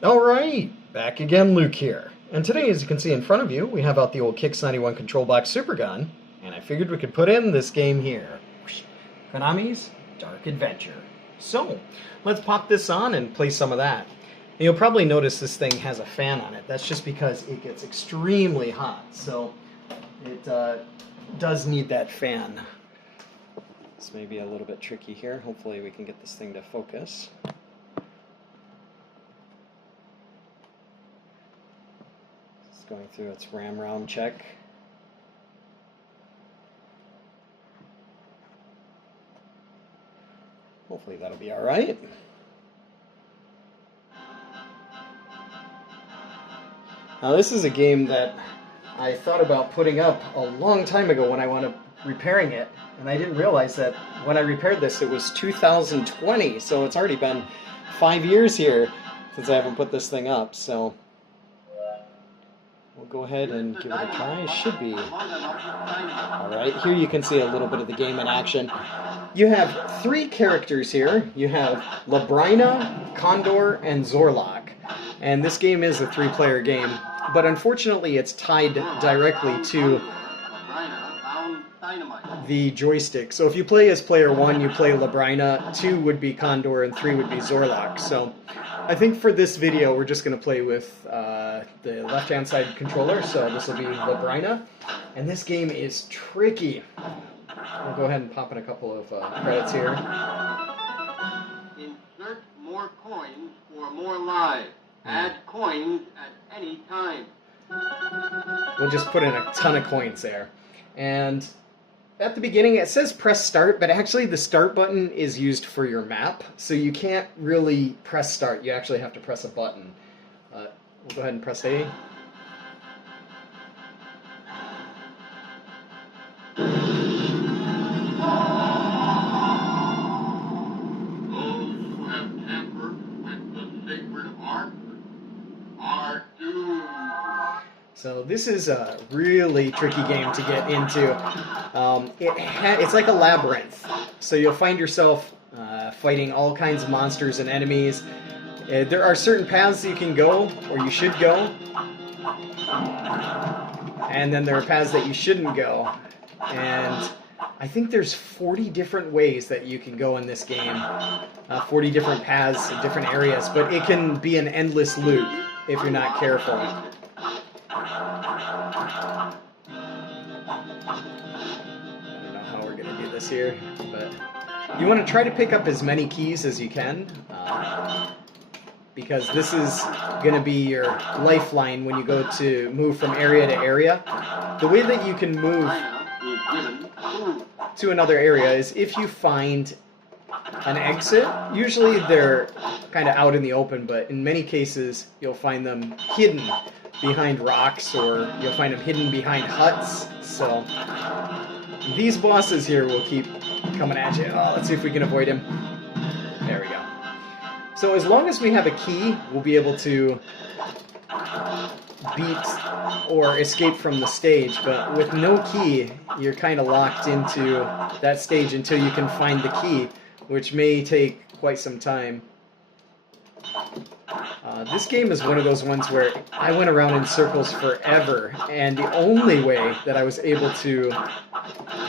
Alright, back again, Luke here. And today, as you can see in front of you, we have out the old Kix 91 Control Box Super Gun, and I figured we could put in this game here. Konami's Dark Adventure. So, let's pop this on and play some of that. And you'll probably notice this thing has a fan on it. That's just because it gets extremely hot, so it does need that fan. This may be a little bit tricky here. Hopefully we can get this thing to focus. Going through its RAM round check. Hopefully that'll be all right. Now this is a game that I thought about putting up a long time ago when I wound up repairing it, and I didn't realize that when I repaired this it was 2020, so it's already been 5 years here since I haven't put this thing up, so we'll go ahead and give it a try. It should be alright. Here you can see a little bit of the game in action. You have 3 characters here. You have Labyrinth, Condor, and Zorlok. And this game is a 3-player game, but unfortunately it's tied directly to the joystick. So if you play as player 1, you play Labyrinth, 2 would be Condor, and 3 would be Zorlok. So I think for this video we're just going to play with the left-hand side controller, so this will be Labyrinth. And this game is tricky. We'll go ahead and pop in a couple of credits here. Insert more coins for more lives. Add coins at any time. We'll just put in a ton of coins there. And at the beginning it says press start, but actually the start button is used for your map, so you can't really press start. You actually have to press a button. We'll go ahead and press A. So this is a really tricky game to get into. It's like a labyrinth, so you'll find yourself fighting all kinds of monsters and enemies. There are certain paths you can go, or you should go, and then there are paths that you shouldn't go. And I think there's 40 different ways that you can go in this game, 40 different paths in different areas, but it can be an endless loop if you're not careful. I don't know how we're going to do this here, but you want to try to pick up as many keys as you can, because this is going to be your lifeline when you go to move from area to area. The way that you can move to another area is if you find an exit. Usually they're kind of out in the open, but in many cases you'll find them hidden behind rocks, or you'll find them hidden behind huts. So these bosses here will keep coming at you. Oh, let's see if we can avoid him. There we go. So as long as we have a key, we'll be able to beat or escape from the stage, but with no key, you're kind of locked into that stage until you can find the key, which may take quite some time. This game is one of those ones where I went around in circles forever, and the only way that I was able to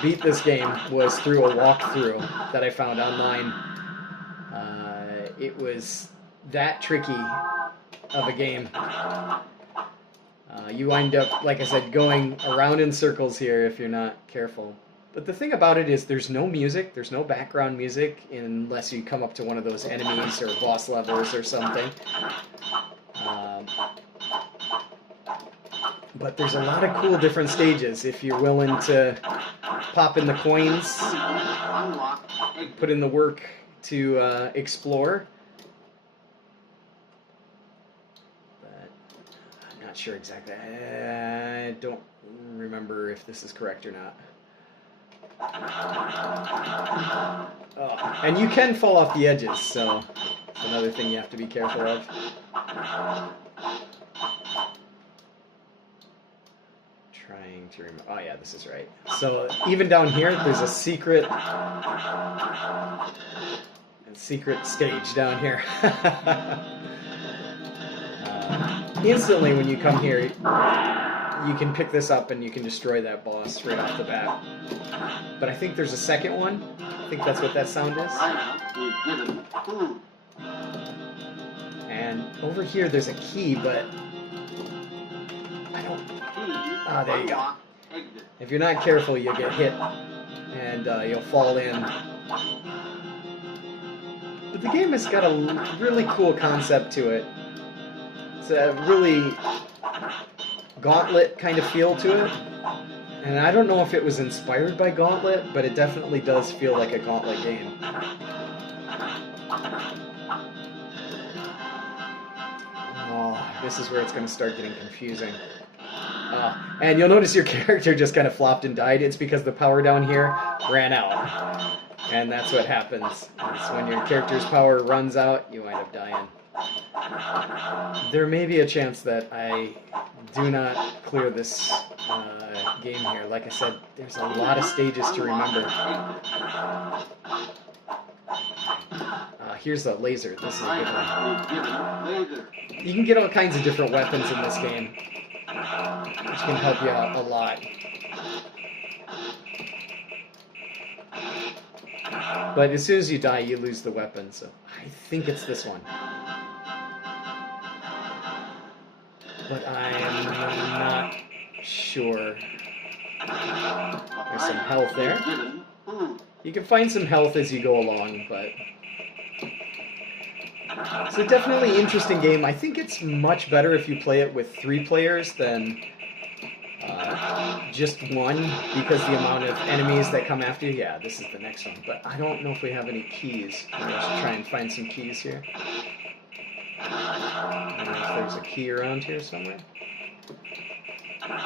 beat this game was through a walkthrough that I found online. It was that tricky of a game. You wind up, like I said, going around in circles here if you're not careful. But the thing about it is there's no music, there's no background music unless you come up to one of those enemies or boss levels or something. But there's a lot of cool different stages if you're willing to pop in the coins, put in the work to explore. But I'm not sure exactly. I don't remember if this is correct or not. Oh, and you can fall off the edges, so it's another thing you have to be careful of. Trying to remember. Oh yeah, this is right. So even down here, there's a secret stage down here. instantly when you come here, you can pick this up and you can destroy that boss right off the bat. But I think there's a second one. I think that's what that sound is. And over here there's a key, but I don't... Ah, there you go. If you're not careful, you'll get hit and you'll fall in. But the game has got a really cool concept to it. It's a really Gauntlet kind of feel to it. And I don't know if it was inspired by Gauntlet, but it definitely does feel like a Gauntlet game. Oh, this is where it's going to start getting confusing. And you'll notice your character just kind of flopped and died. It's because the power down here ran out. And that's what happens. It's when your character's power runs out, you wind up dying. There may be a chance that I do not clear this game here. Like I said, there's a lot of stages to remember. Here's a laser. This is a good one. You can get all kinds of different weapons in this game, which can help you out a lot. But as soon as you die, you lose the weapon, so I think it's this one. But I am not sure. There's some health there. You can find some health as you go along, but... It's a definitely interesting game. I think it's much better if you play it with 3 players than just one, because the amount of enemies that come after you. Yeah, this is the next one, but I don't know if we have any keys. Maybe I should try and find some keys here. I don't know if there's a key around here somewhere.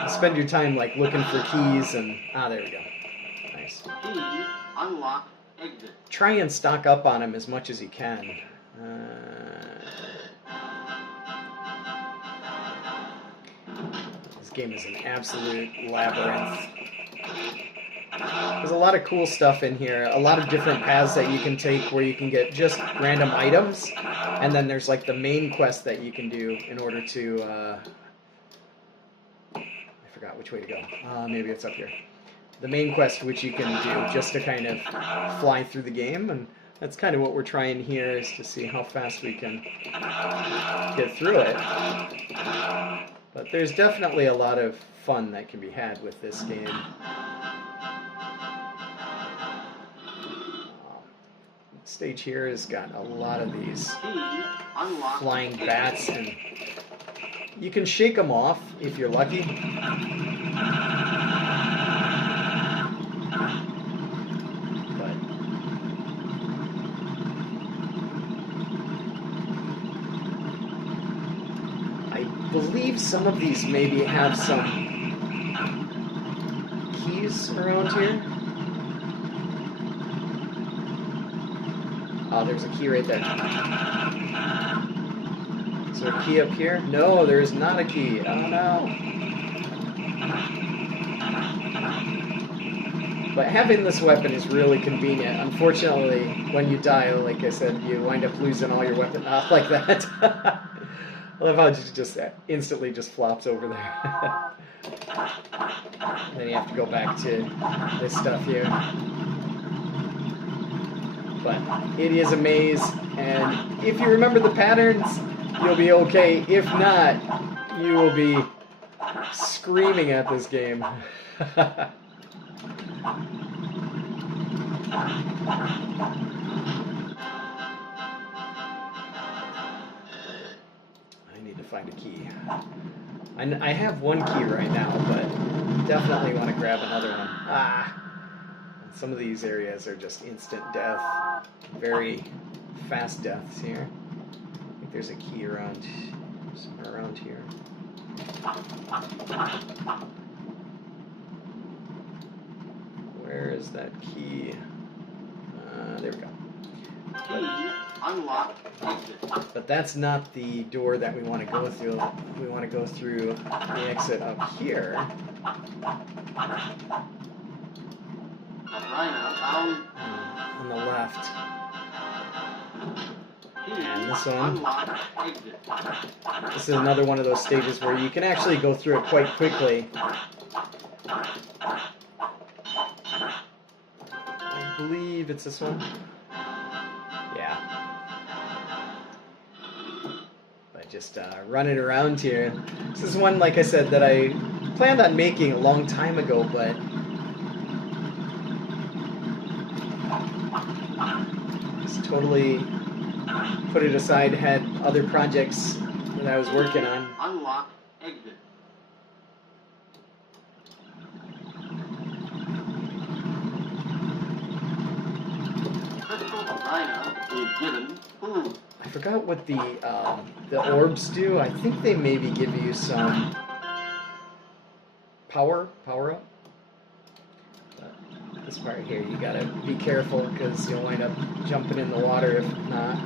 You spend your time like looking for keys and... Ah, there we go. Nice. Key unlock exit. Try and stock up on them as much as you can. This game is an absolute labyrinth. There's a lot of cool stuff in here, a lot of different paths that you can take where you can get just random items, and then there's like the main quest that you can do in order to, I forgot which way to go, maybe it's up here. The main quest which you can do just to kind of fly through the game, and that's kind of what we're trying here, is to see how fast we can get through it. But there's definitely a lot of fun that can be had with this game. The stage here has got a lot of these flying bats, and you can shake them off if you're lucky. But I believe some of these maybe have some keys around here. Oh, there's a key right there. Is there a key up here? No, there is not a key. Oh no. But having this weapon is really convenient. Unfortunately, when you die, like I said, you wind up losing all your weapon off like that. I love how it just instantly just flops over there. Then you have to go back to this stuff here. But it is a maze, and if you remember the patterns, you'll be okay. If not, you will be screaming at this game. I need to find a key. I have one key right now, but definitely want to grab another one. Ah! Some of these areas are just instant death. Very fast deaths here. I think there's a key around somewhere around here. Where is that key? There we go. But that's not the door that we want to go through. We want to go through the exit up here. On the left. And this one, Unlock exit. this is another one of those stages where you can actually go through it quite quickly. I believe it's this one. Yeah. But just running around here. This is one, like I said, that I planned on making a long time ago, but just totally put it aside, had other projects that I was working on. Unlock exit. Crystal Rhino is given food. I forgot what the orbs do. I think they maybe give you some power up. But this part here, you gotta be careful because you'll wind up jumping in the water if not.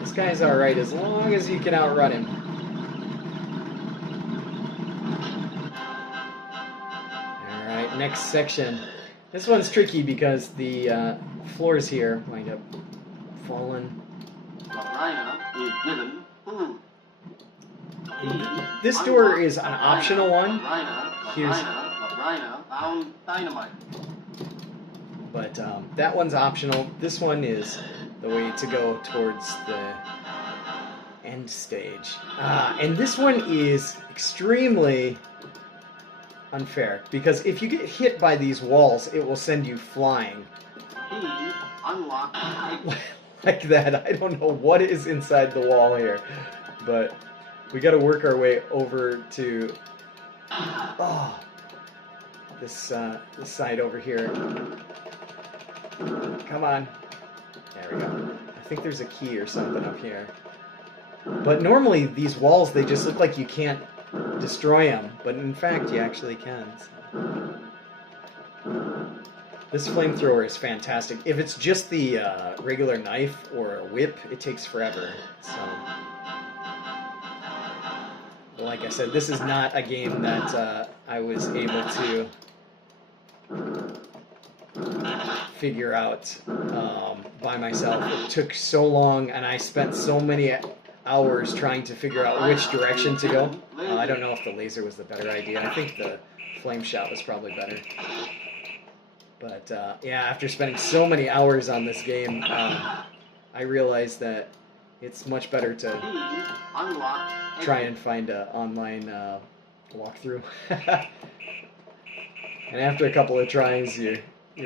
This guy's alright as long as you can outrun him. Alright, next section. This one's tricky because the floors here wind up falling. The Rhino is given food. This door is an optional one. Here's, The Rhino found dynamite. but that one's optional. This one is the way to go towards the end stage. And this one is extremely unfair because if you get hit by these walls, it will send you flying. Key unlocked exit. Like that. I don't know what is inside the wall here, but we got to work our way over to this side over here. Come on. There we go. I think there's a key or something up here. But normally these walls, they just look like you can't destroy them, but in fact you actually can. So. This flamethrower is fantastic. If it's just the regular knife or a whip, it takes forever. So, like I said, this is not a game that I was able to figure out by myself. It took so long, and I spent so many hours trying to figure out which direction to go. I don't know if the laser was the better idea. I think the flame shot was probably better. But yeah, after spending so many hours on this game, I realized that it's much better to try and find an online walkthrough. And after a couple of tries, you're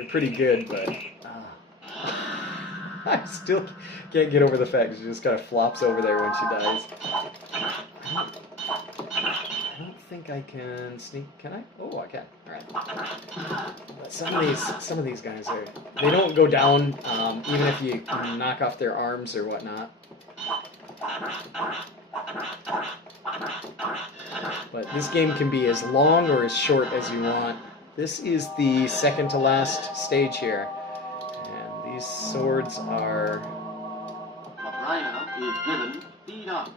pretty good, but I still can't get over the fact that she just kind of flops over there when she dies. I don't think I can sneak. Can I? Oh, I can. All right. But some of these guys they don't go down even if you knock off their arms or whatnot. But this game can be as long or as short as you want. This is the second to last stage here, and these swords are. Rhino is given speed up.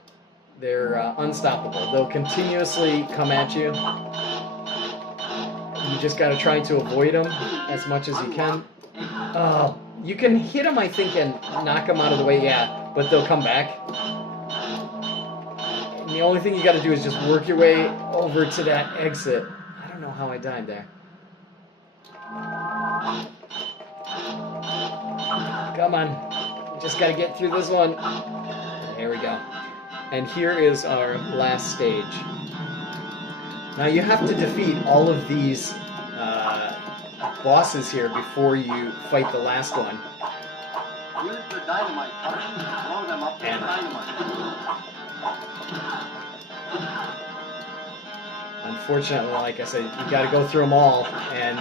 They're unstoppable. They'll continuously come at you. You just got to try to avoid them as much as you can. You can hit them, I think, and knock them out of the way, yeah, but they'll come back. And the only thing you got to do is just work your way over to that exit. I don't know how I died there. Come on. Just got to get through this one. There we go. And here is our last stage. Now you have to defeat all of these bosses here before you fight the last one. Use the dynamite button to blow them up with dynamite. Unfortunately, like I said, you got to go through them all, and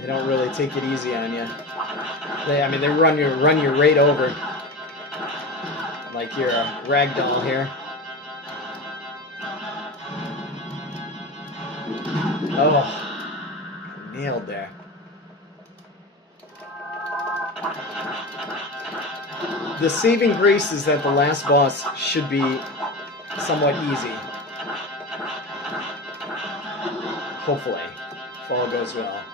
they don't really take it easy on you. They run you right over, like you're a ragdoll here. Oh, nailed there. The saving grace is that the last boss should be somewhat easy. Hopefully, if all goes well.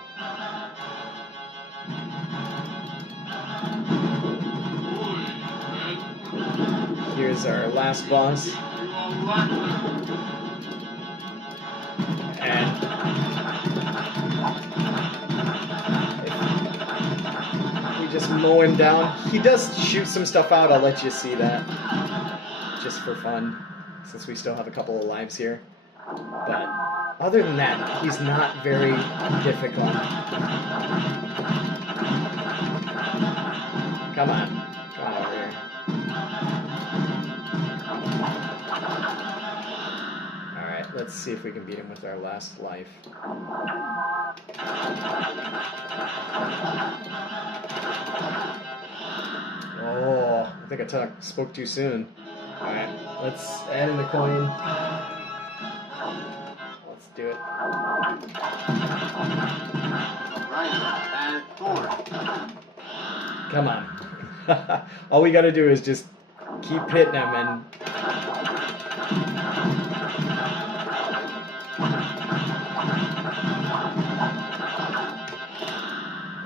Here's our last boss. And we just mow him down. He does shoot some stuff out, I'll let you see that. Just for fun, since we still have a couple of lives here. But other than that, he's not very difficult. Come on. Come on over here. Alright, let's see if we can beat him with our last life. Oh, I think I spoke too soon. Alright, let's add in the coin. Let's do it. Come on. All we gotta do is just keep hitting him and...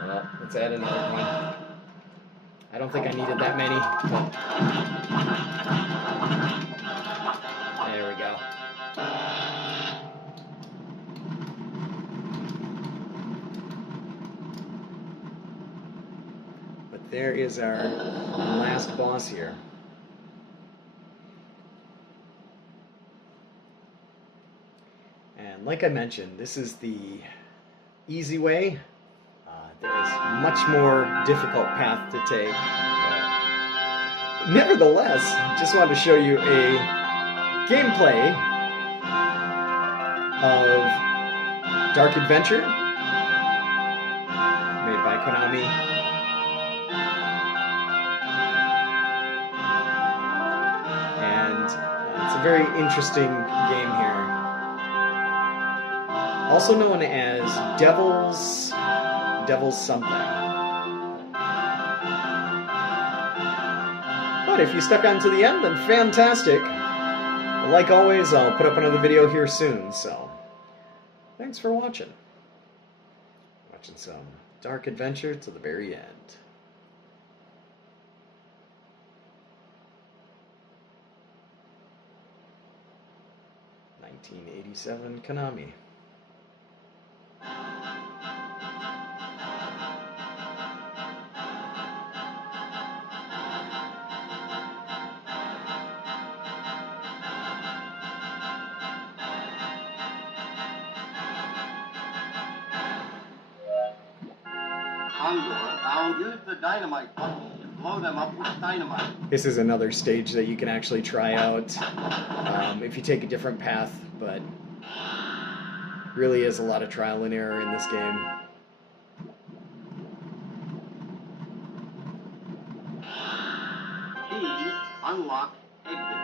Well, let's add another one. I don't think I needed that many, but... There we go. But there is our last boss here. And like I mentioned, this is the easy way. There is a much more difficult path to take. Nevertheless, just wanted to show you a gameplay of Dark Adventure, made by Konami. And it's a very interesting game here. Also known as Devil's something. But if you stuck on to the end, then fantastic. Like always, I'll put up another video here soon, so thanks for watching. Watching some Dark Adventure to the very end. 1987 Konami. Now use the dynamite button to blow them up with dynamite. This is another stage that you can actually try out if you take a different path, but really is a lot of trial and error in this game. Key unlock exit.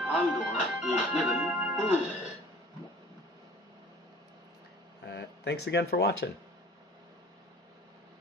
Condor is given food. Thanks again for watching.